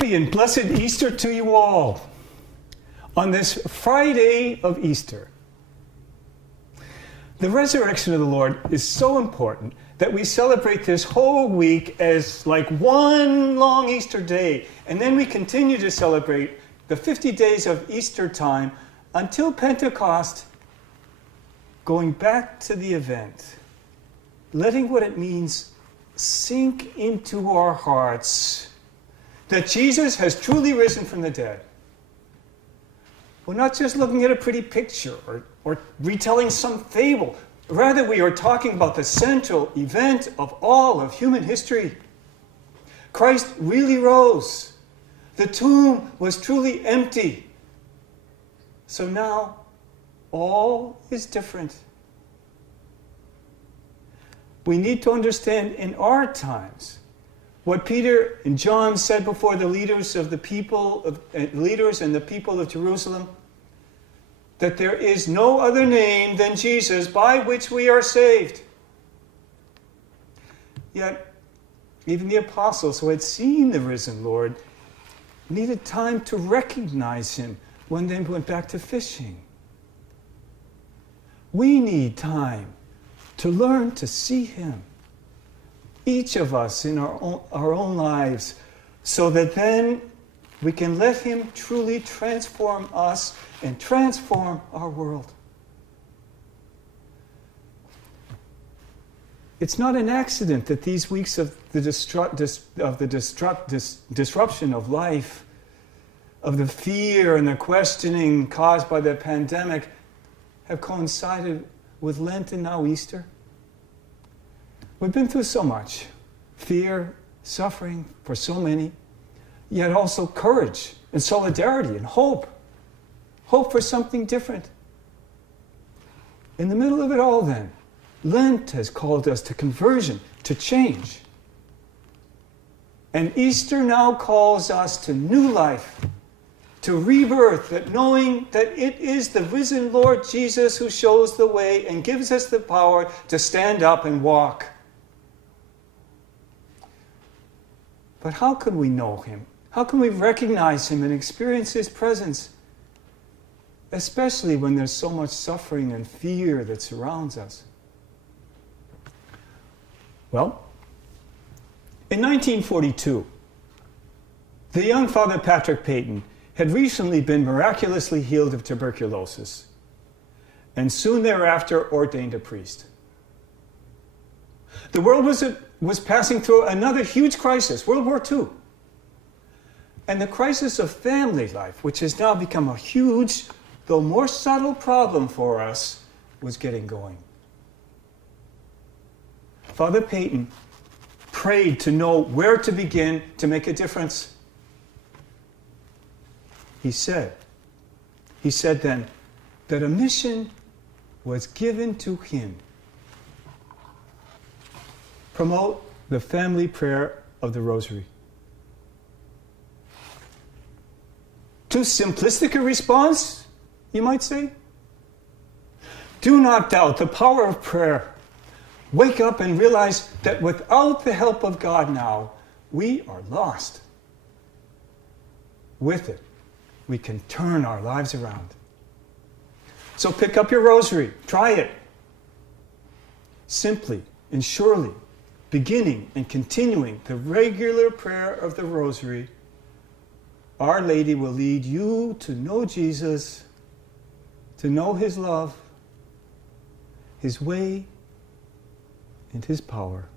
Happy and blessed Easter to you all. On this Friday of Easter, the resurrection of the Lord is so important that we celebrate this whole week as like one long Easter day. And then we continue to celebrate the 50 days of Easter time until Pentecost, going back to the event, letting what it means sink into our hearts that Jesus has truly risen from the dead. We're not just looking at a pretty picture or retelling some fable. Rather, we are talking about the central event of all of human history. Christ really rose. The tomb was truly empty. So now, all is different. We need to understand in our times what Peter and John said before the leaders and the people of Jerusalem, that there is no other name than Jesus by which we are saved. Yet, even the apostles who had seen the risen Lord needed time to recognize him when they went back to fishing. We need time to learn to see him, each of us in our own lives, so that then we can let him truly transform us and transform our world. It's not an accident that these weeks of the disruption of life, of the fear and the questioning caused by the pandemic, have coincided with Lent and now Easter. We've been through so much. Fear, suffering for so many, yet also courage and solidarity and hope. Hope for something different. In the middle of it all then, Lent has called us to conversion, to change. And Easter now calls us to new life, to rebirth, that knowing that it is the risen Lord Jesus who shows the way and gives us the power to stand up and walk. But how can we know him? How can we recognize him and experience his presence? Especially when there's so much suffering and fear that surrounds us. Well, in 1942, the young Father Patrick Peyton had recently been miraculously healed of tuberculosis, and soon thereafter ordained a priest. The world was passing through another huge crisis, World War II. And the crisis of family life, which has now become a huge, though more subtle problem for us, was getting going. Father Peyton prayed to know where to begin to make a difference. He said then that a mission was given to him. Promote the family prayer of the Rosary. Too simplistic a response, you might say? Do not doubt the power of prayer. Wake up and realize that without the help of God now, we are lost. With it, we can turn our lives around. So pick up your rosary. Try it. Simply and surely, beginning and continuing the regular prayer of the Rosary, Our Lady will lead you to know Jesus, to know his love, his way, and his power.